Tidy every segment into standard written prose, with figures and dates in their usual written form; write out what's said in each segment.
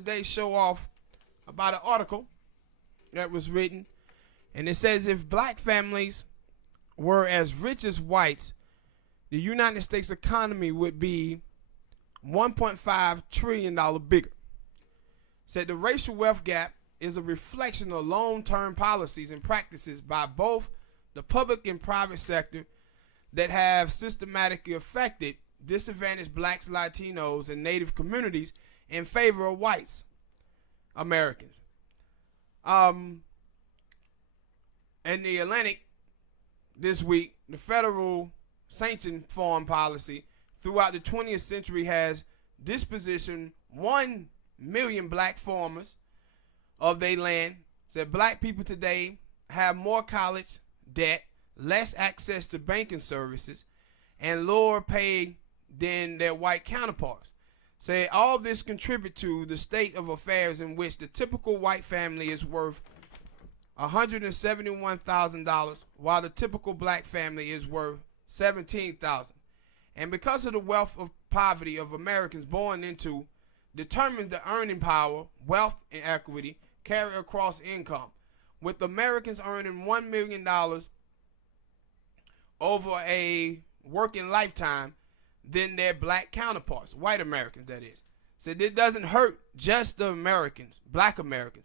today show off about an article that was written, and it says if black families were as rich as whites, the United States economy would be $1.5 trillion bigger. Said the racial wealth gap is a reflection of long-term policies and practices by both the public and private sector that have systematically affected disadvantaged blacks, Latinos, and Native communities in favor of whites, Americans. In the Atlantic this week, the federal sanctioned foreign policy throughout the 20th century has dispositioned 1 million black farmers of their land. Said black people today have more college debt, less access to banking services, and lower pay than their white counterparts. Say all this contribute to the state of affairs in which the typical white family is worth $171,000, while the typical black family is worth $17,000. And because of the wealth of poverty of Americans born into determines the earning power, wealth, and equity carry across income, with Americans earning $1 million over a working lifetime than their black counterparts, white Americans that is. So this doesn't hurt just the Americans, black Americans,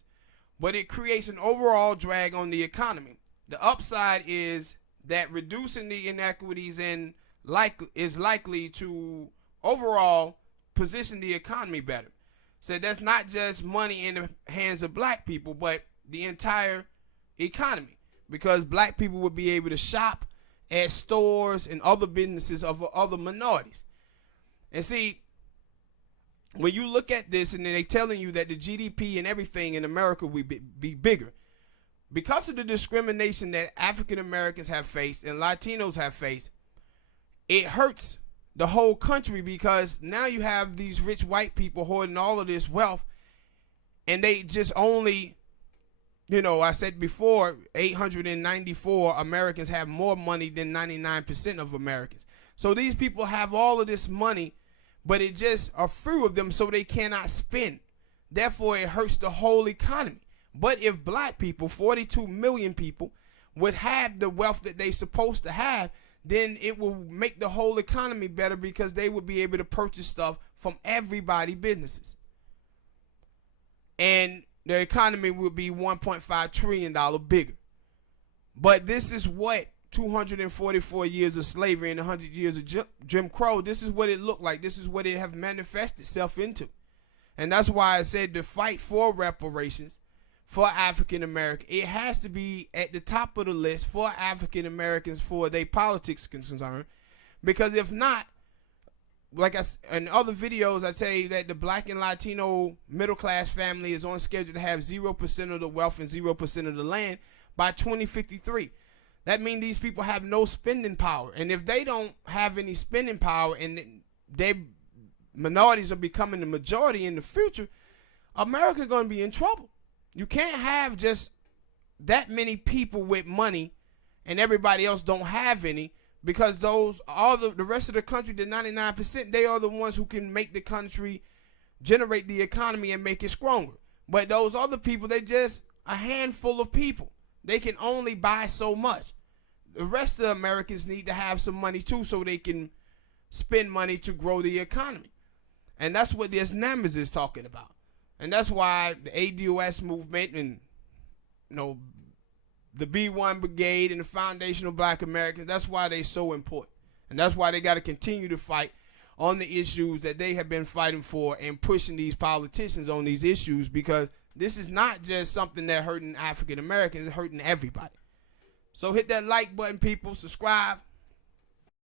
but it creates an overall drag on the economy. The upside is that reducing the inequities is likely to overall position the economy better. So that's not just money in the hands of black people, but the entire economy, because black people would be able to shop at stores and other businesses of other minorities. And see, when you look at this and they're telling you that the GDP and everything in America will be bigger, because of the discrimination that African Americans have faced and Latinos have faced, it hurts the whole country, because now you have these rich white people hoarding all of this wealth, and they just only, I said before, 894 Americans have more money than 99% of Americans. So these people have all of this money, but it just a few of them, so they cannot spend. Therefore, it hurts the whole economy. But if black people, 42 million people, would have the wealth that they're supposed to have, then it will make the whole economy better, because they would be able to purchase stuff from everybody's businesses. And the economy will be $1.5 trillion bigger. But this is what 244 years of slavery and 100 years of Jim Crow, this is what it looked like. This is what it have manifested itself into. And that's why I said the fight for reparations for African Americans, it has to be at the top of the list for African Americans for their politics concern. Because if not, like in other videos, I say that the black and Latino middle class family is on schedule to have 0% of the wealth and 0% of the land by 2053. That means these people have no spending power. And if they don't have any spending power and their minorities are becoming the majority in the future, America going to be in trouble. You can't have just that many people with money and everybody else don't have any, because those all the rest of the country, the 99%, they are the ones who can make the country generate the economy and make it stronger. But those other people, they just a handful of people. They can only buy so much. The rest of the Americans need to have some money too, so they can spend money to grow the economy. And that's what this numbers is talking about. And that's why the ADOS movement and the B1 Brigade and the Foundation of Black Americans, that's why they're so important. And that's why they got to continue to fight on the issues that they have been fighting for and pushing these politicians on these issues, because this is not just something that hurting African Americans, it's hurting everybody. So hit that like button, people. Subscribe.